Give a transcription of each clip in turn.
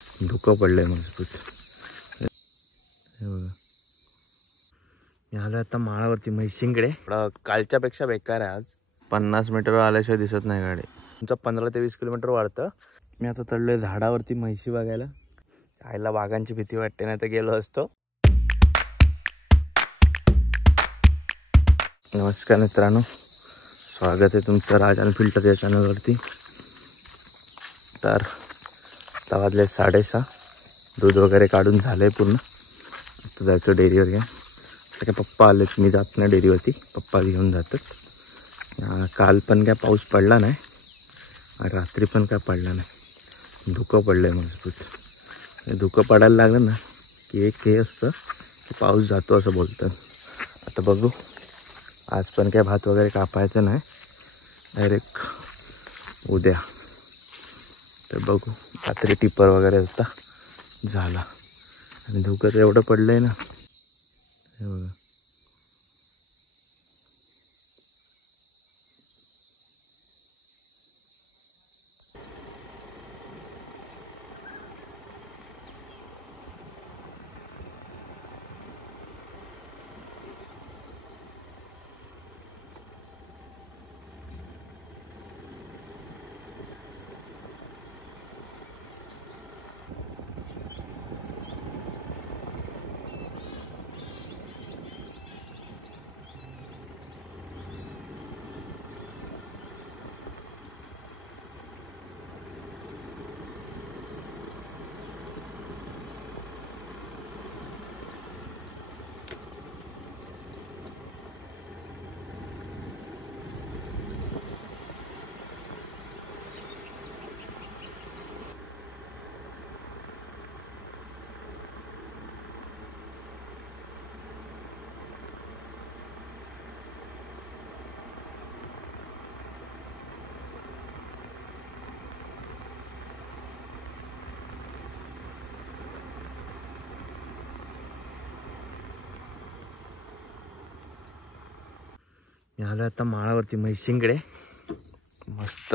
धुकं पडलंय मजबूत. हे बघा, मी आलो आता माळावरती म्हैशींकडे. कालच्या पेक्षा बेकार आहे आज. 50 मीटरवर आल्याशिवाय दिसत नाही गाडी. तुमचं 15 ते 20 किलोमीटर वाढतं. मी आता चढलोय झाडावरती म्हैशी बघायला. आईला वाघांची भीती वाटते, नाही तर गेलो असतो. नमस्कार मित्रांनो, स्वागत आहे तुमचं राज आणि फिल्टर या चॅनलवरती. तर आता वाजले 6:30. दूध वगैरे काढून झालंय पूर्ण. आता जायचं डेअरीवर घ्या. आता काय पप्पा आलेत, मी जात नाही डेअरीवरती, पप्पा घेऊन जातात. काल पण काय पाऊस पडला नाही आणि रात्री पण काय पडला नाही. धुकं पडलंय मजबूत. धुकं पडायला लागलं ना की एक हे असतं की पाऊस जातो असं बोलतात. आता बघू, आज पण काय भात वगैरे कापायचं नाही, डायरेक्ट उद्या. तर बघू, रात्री टिपर वगैरे होता झाला. आणि धुकं तर एवढं पडलंय ना, हे बघा. मी आलो आता माळावरती म्हैशींकडे. मस्त,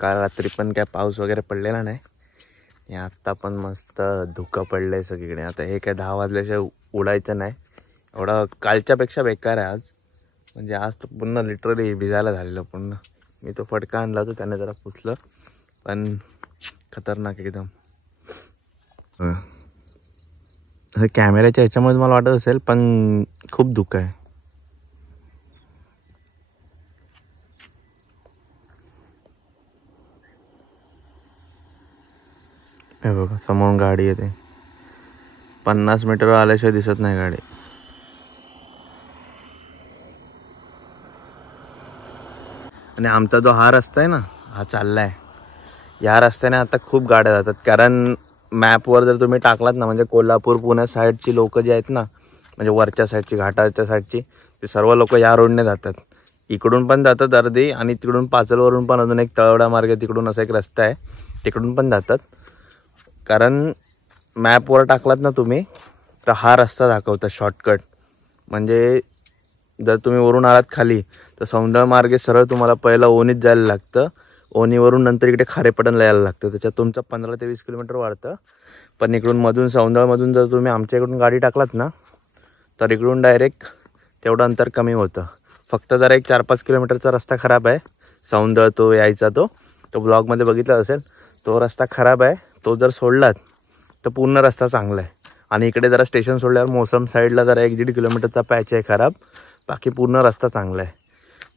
काल रात्री पण काय पाऊस वगैरे पडलेला नाही. आत्ता पण मस्त धुकं पडलंय सगळीकडे. आता हे काय 10 वाजल्याशिवाय उडायचं नाही. एवढा कालच्या पेक्षा बेकार आहे आज. म्हणजे आज तर पूर्ण लिटरली भिजायला झालेलं पूर्ण. मी तो फटका आणला होता, त्याने जरा पुसलं, पण खतरनाक एकदम. कॅमेऱ्याच्या ह्याच्यामध्ये मला वाटत असेल, पण खूप धुकं आहे. हे बघा, समोरून गाडी येते. 50 मीटरवर आल्याशिवाय दिसत नाही गाडी. आणि आमचा जो हा रस्ता आहे ना, हा चाललाय, या रस्त्याने आता खूप गाड्या जातात. कारण मॅपवर जर तुम्ही टाकलात ना, म्हणजे कोल्हापूर पुणे साईडची लोक जे आहेत ना, म्हणजे वरच्या साईडची, घाटाच्या साईडची, ते सर्व लोक या रोडने जातात. इकडून पण जातात अर्धी, आणि तिकडून पाचलवरून पण अजून एक तळवडा मार्ग तिकडून असा एक रस्ता आहे, तिकडून पण जातात. कारण मॅपवर टाकलात ना तुम्ही, तर हा रस्ता दाखवता शॉर्टकट. म्हणजे जर तुम्ही वरून आलात खाली, तर सौंदळ मार्गे सरळ तुम्हाला पहिला ओणीत जायला लागतं. ओणीवरून नंतर इकडे खारेपटणला यायला लागतं. त्याच्यात तुमचं 15 ते 20 किलोमीटर वाढतं. पण इकडून मधून सौंदळमधून जर तुम्ही आमच्या इकडून गाडी टाकलात ना, तर इकडून डायरेक्ट तेवढं अंतर कमी होतं. फक्त जरा एक 4-5 किलोमीटरचा रस्ता खराब आहे. सौंदळ तो यायचा तो ब्लॉगमध्ये बघितला असेल, तो रस्ता खराब आहे. तो जर सोडलात तर पूर्ण रस्ता चांगला आहे. आणि इकडे जरा स्टेशन सोडल्यावर मोसम साईडला जरा 1-1.5 किलोमीटरचा पॅच आहे खराब. बाकी पूर्ण रस्ता चांगला आहे.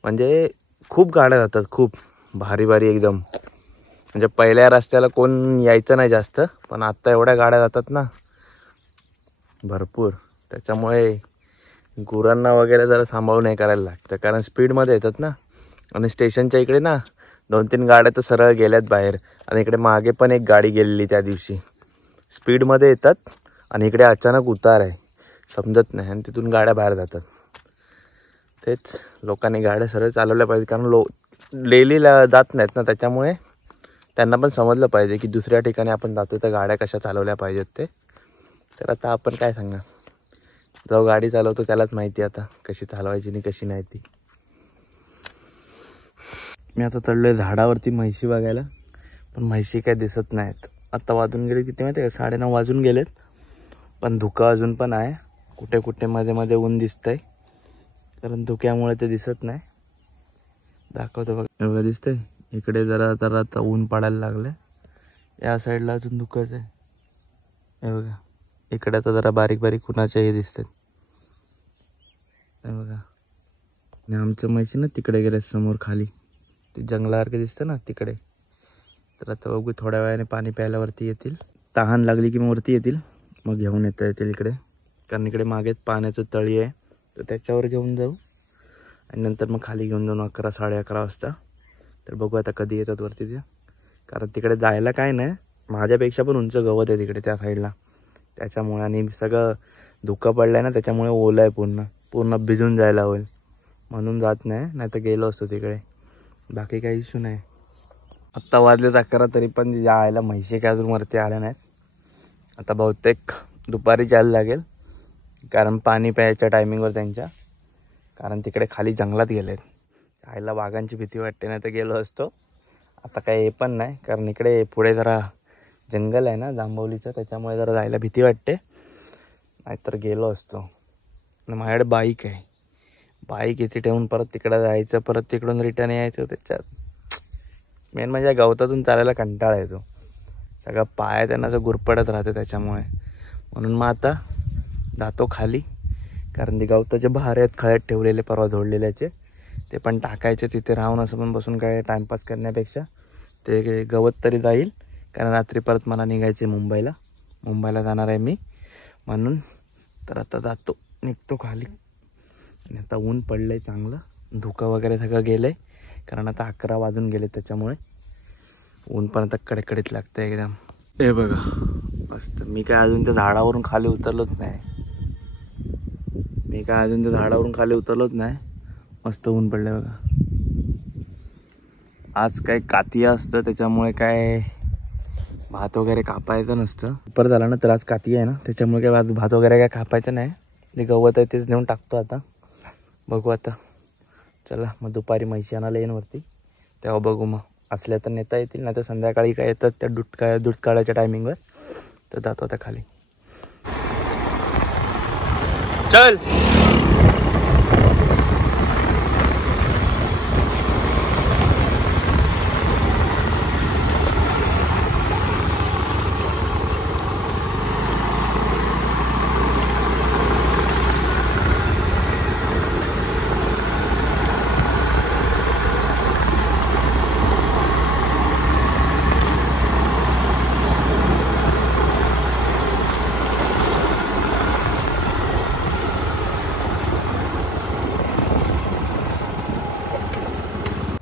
म्हणजे खूप गाड्या जातात, खूप भारी भारी एकदम. म्हणजे पहिल्या रस्त्याला कोण यायचं नाही जास्त, पण आत्ता एवढ्या गाड्या जातात ना भरपूर. त्याच्यामुळे गुरांना वगैरे जरा सांभाळून हे करायला लागतं, कारण स्पीडमध्ये येतात ना. आणि स्टेशनच्या इकडे ना 2-3 गाड्या तर सरळ गेल्यात बाहेर. आणि इकडे मागे पण एक गाडी गेलेली त्या दिवशी. स्पीडमध्ये येतात आणि इकडे अचानक उतार आहे, समजत नाही, आणि तिथून गाड्या बाहेर जातात. तेच लोकांनी गाड्या सरळ चालवल्या पाहिजे, कारण डेलीला जात नाहीत ना, त्याच्यामुळे त्यांना पण समजलं पाहिजे की दुसऱ्या ठिकाणी आपण जातो तर गाड्या कशा चालवल्या पाहिजेत ते. तर आता आपण काय सांगणार, जो गाडी चालवतो त्यालाच माहिती आता कशी चालवायची आणि कशी नाही ती. मी आता चढलोय झाडावरती म्हैशी बघायला, पण म्हैशी काय दिसत नाहीत. आता वाजून गेले किती माहिती आहे का, 9:30 वाजून गेलेत. पण धुकं अजून पण आहे. कुठे कुठे मध्ये मध्ये ऊन दिसतंय, कारण धुक्यामुळे ते दिसत नाही. दाखवतो बघा, एवढं दिसतंय. इकडे जरा जरा आता ऊन पडायला लागलं. या साईडला अजून धुकंच आहे. हे बघा, इकडे तर जरा बारीक बारीक उन्हाचे हे दिसतात. हे बघा, आणि आमच्या म्हशी ना तिकडे गेले समोर खाली, ते जंगलासारखे दिसतं ना तिकडे. तर आता बघू, थोड्या वेळाने पाणी प्यायला वरती येतील. तहान लागली की मग वरती येतील, मग घेऊन येता येतील इकडे. कारण इकडे मागेच पाण्याचं तळी आहे, तर त्याच्यावर घेऊन जाऊ आणि नंतर मग खाली घेऊन जाऊन 11 साडे 11 वाजता. तर बघू आता कधी येतात वरती ते. कारण तिकडे जायला काय नाही, माझ्यापेक्षा पण उंच गवत आहे तिकडे त्या साईडला. त्याच्यामुळे आणि सगळं धुकं पडलं आहे ना, त्याच्यामुळे ओलं आहे, पूर्ण भिजून जायला होईल म्हणून जात नाही. नाही तर गेलो असतो तिकडे, बाकी काही इश्यू नाही. आत्ता वाजलेत 11 तरी पण यायला म्हैशी काय अजून वरती आल्या नाहीत. आता बहुतेक दुपारी जायला लागेल, कारण पाणी प्यायच्या टायमिंगवर त्यांच्या. कारण तिकडे खाली जंगलात गेलेत. आईला वाघांची भीती वाटते, नाही तर गेलो असतो. आता काय हे पण नाही, कारण इकडे पुढे जरा जंगल आहे ना जांभवलीचं, त्याच्यामुळे जरा जायला भीती वाटते. नाहीतर गेलो असतो. आणि माझ्याकडे बाईक आहे, बाईक इथे ठेवून परत तिकडं जायचं, परत तिकडून रिटर्न यायचं. त्याच्यात मेन म्हणजे गवतातून चालायला कंटाळा येतो. सगळं पाय त्यांना असं गुरपडत राहते, त्याच्यामुळे. म्हणून मग आता जातो खाली, कारण ते गवताचे बहार आहेत खळ्यात ठेवलेले, परवा झोडलेल्याचे, ते पण टाकायचे. तिथे राहून असं पण बसून काय टाईमपास करण्यापेक्षा ते गवत तरी जाईल. कारण रात्री परत मला निघायचे मुंबईला जाणार आहे मी, म्हणून. तर आता निघतो खाली. आणि आता ऊन पडलं आहे चांगलं, धुकं वगैरे सगळं गेलं आहे. कारण आता 11 वाजून गेले, त्याच्यामुळे ऊन पण आता कडकडीत लागतं एकदम. हे बघा मस्त. मी काय अजून त्या झाडावरून खाली उतरलोच नाही. मस्त ऊन पडलं बघा. आज काय कातिया असतं, त्याच्यामुळे काय भात वगैरे कापायचं नसतं. दुपार झाला ना, तर आज कातिया आहे ना, त्याच्यामुळे काय भात वगैरे काय कापायचं नाही. जे गवत आहे तेच नेऊन टाकतो आता. बघू आता, चला मग दुपारी म्हैशी आणायला येईन वरती, तेव्हा बघू. मग असल्या तर नेता येतील, नाही तर संध्याकाळी काय येतात त्या दूध काढायच्या टायमिंगवर, तर जातो आता खाली. चल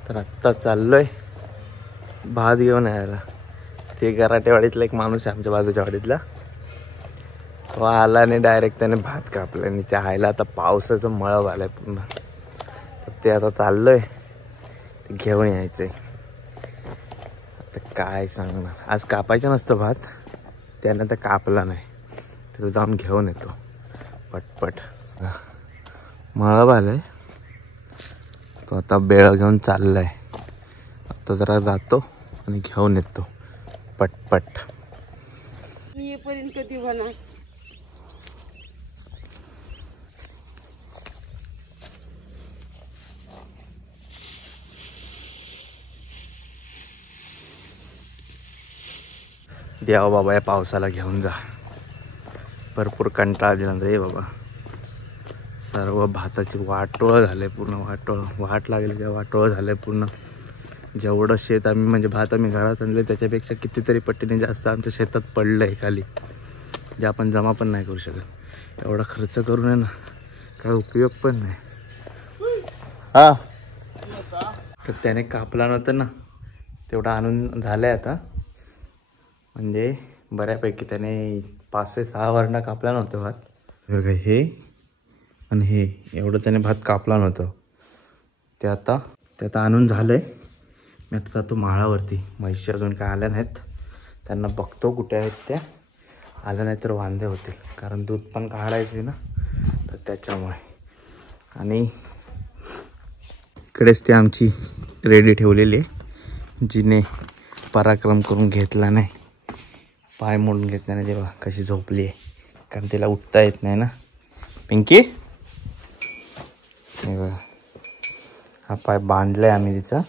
तर आत्ता चाललोय भात घेऊन यायला. ते गराटेवाडीतला एक माणूस आहे आमच्या बाजूच्या वाडीतला, तो आला आणि डायरेक्ट त्याने भात कापला. आणि त्या आयला आता पावसाचं मळब आलाय पूर्ण. तर ते आता चाललोय ते घेऊन यायचंय. आता काय सांगणार, आज कापायचं नसतं भात, त्यानं तर कापला नाही, तर जाऊन घेऊन येतो पटपट. मळब आलाय, तो आता बेळ घेऊन चाललाय. आता जरा जातो आणि घेऊन येतो पटपट. येईपर्यंत कधी होणार? द्यावं बाबा, या पावसाला घेऊन जा. भरपूर कंटाळा दिला रे बाबा. सर्व भाताची वाटोळं झालंय पूर्ण. वाट लागली का वाटोळं झालंय पूर्ण. जेवढं शेत आम्ही म्हणजे भात आम्ही घरात आणले त्याच्यापेक्षा कितीतरी पट्टीने जास्त आमच्या शेतात पडलंय खाली, जे आपण जमा पण नाही करू शकत. एवढा खर्च करून आहे ना, काय उपयोग पण नाही. हा, तर त्याने कापला नव्हतं ना, तेवढं आणून झालंय आता. म्हणजे बऱ्यापैकी त्याने 5 ते 6 वरणं कापला नव्हतं भात. बघा हे आणि हे एवढं त्याने भात कापला नव्हतं. ते आता आणून झालंय. मी आता जातो माळावरती. म्हैशी अजून काय आल्या नाहीत, त्यांना बघतो कुठे आहेत त्या. आल्या नाही तर वांदे होतील, कारण दूध पण काढायचं आहे ना, तर त्याच्यामुळे. आणि इकडेच ती आमची रेडी ठेवलेली आहे, जिने पराक्रम करून घेतला नाही. पाय मोडून घेतला नाही तेव्हा कशी झोपली आहे, कारण तिला उठता येत नाही ना. पिंकी हे बघा, हा पाय बांधला आहे आम्ही, तिचा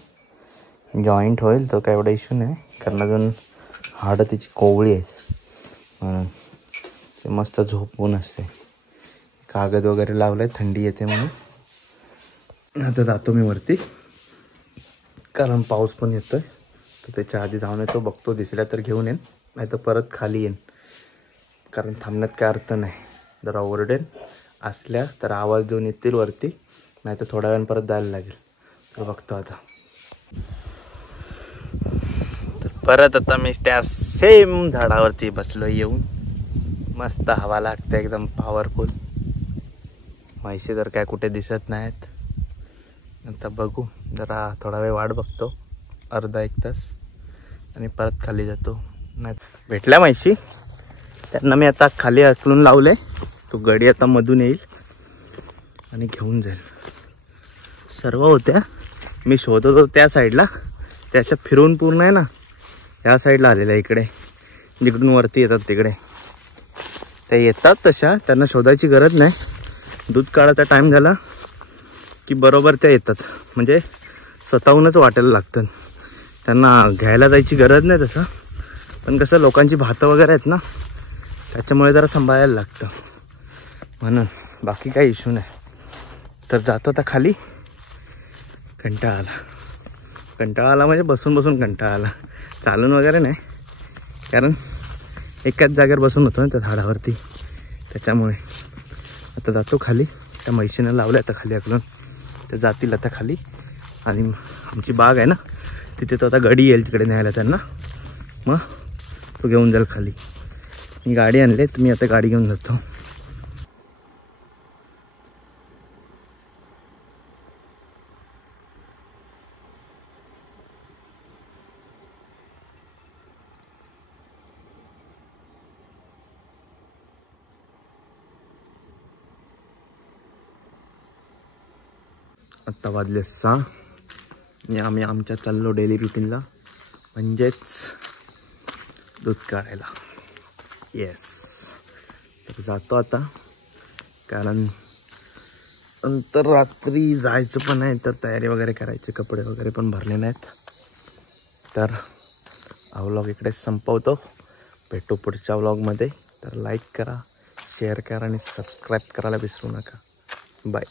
जॉईंट होईल तो काय एवढा इश्यू नाही, कारण अजून हाडं तिची कोवळी आहेत म्हणून ते मस्त झोपून असते. कागद वगैरे लावलाय थंडी येते म्हणून. आता जातो मी वरती, कारण पाऊस पण येतोय, तर त्याच्या आधी धावून येतो, बघतो दिसल्या तर घेऊन येईन, नाही तर परत खाली येईन, कारण थांबण्यात काय अर्थ नाही. जरा ओरडेन असल्या तर आवाज देऊन येतील वरती, नाही तर थोड्या वेळानं परत जायला लागेल. तर बघतो आता. तर परत आता मी त्या सेम झाडावरती बसलो येऊन, मस्त हवा लागते एकदम पॉवरफुल. म्हैशी तर काय कुठे दिसत नाहीत. आता बघू, जरा थोडा वेळ वाट बघतो, अर्धा एक तास, आणि परत खाली जातो. नाही भेटल्या म्हैशी, त्यांना मी आता खाली हकलून लावले. तो गडी आता मधून येईल आणि घेऊन जाईल. सर्व होत्या, मी शोधत होतो त्या साईडला, त्याच्या फिरून पूर्ण आहे ना या साईडला आलेल्या, इकडे जिकडून वरती येतात तिकडे. त्या येतात तशा, त्यांना शोधायची गरज नाही. दूध काढायचा टाईम झाला की बरोबर त्या येतात, म्हणजे स्वतःहूनच वाटायला लागतं. त्यांना घ्यायला जायची गरज नाही तसं, पण कसं लोकांची भातं वगैरे आहेत ना, त्याच्यामुळे जरा सांभाळायला लागतं म्हणून. बाकी काही इश्यू नाही. तर जातो आता खाली. कंटाळा आला म्हणजे बसून बसून कंटाळा आला, चालून वगैरे नाही, कारण एकाच जागेवर बसून होतो ना त्या झाडावरती, त्याच्यामुळे. आता जातो खाली. त्या म्हैशीनं लावल्या आता खाली हकलून, ते जातील आता खाली. आणि आमची बाग आहे ना तिथे, तो आता गडी येईल तिकडे न्यायला त्यांना, मग तो घेऊन जाईल खाली. मी गाडी आणली, तर मी आता गाडी घेऊन जातो. आत्ता वाजले 6 आणि आम्ही आमच्या चाललो डेली रुटीनला, म्हणजेच दूध काढायला. येस, तर जातो आता, कारण नंतर रात्री जायचं पण आहे, तर तयारी वगैरे करायची, कपडे वगैरे पण भरले नाहीत. तर हा व्लॉग इकडेच संपवतो. भेटू पुढच्या व्लॉगमध्ये. तर लाईक करा, शेअर करा आणि सबस्क्राईब करायला विसरू नका. बाय.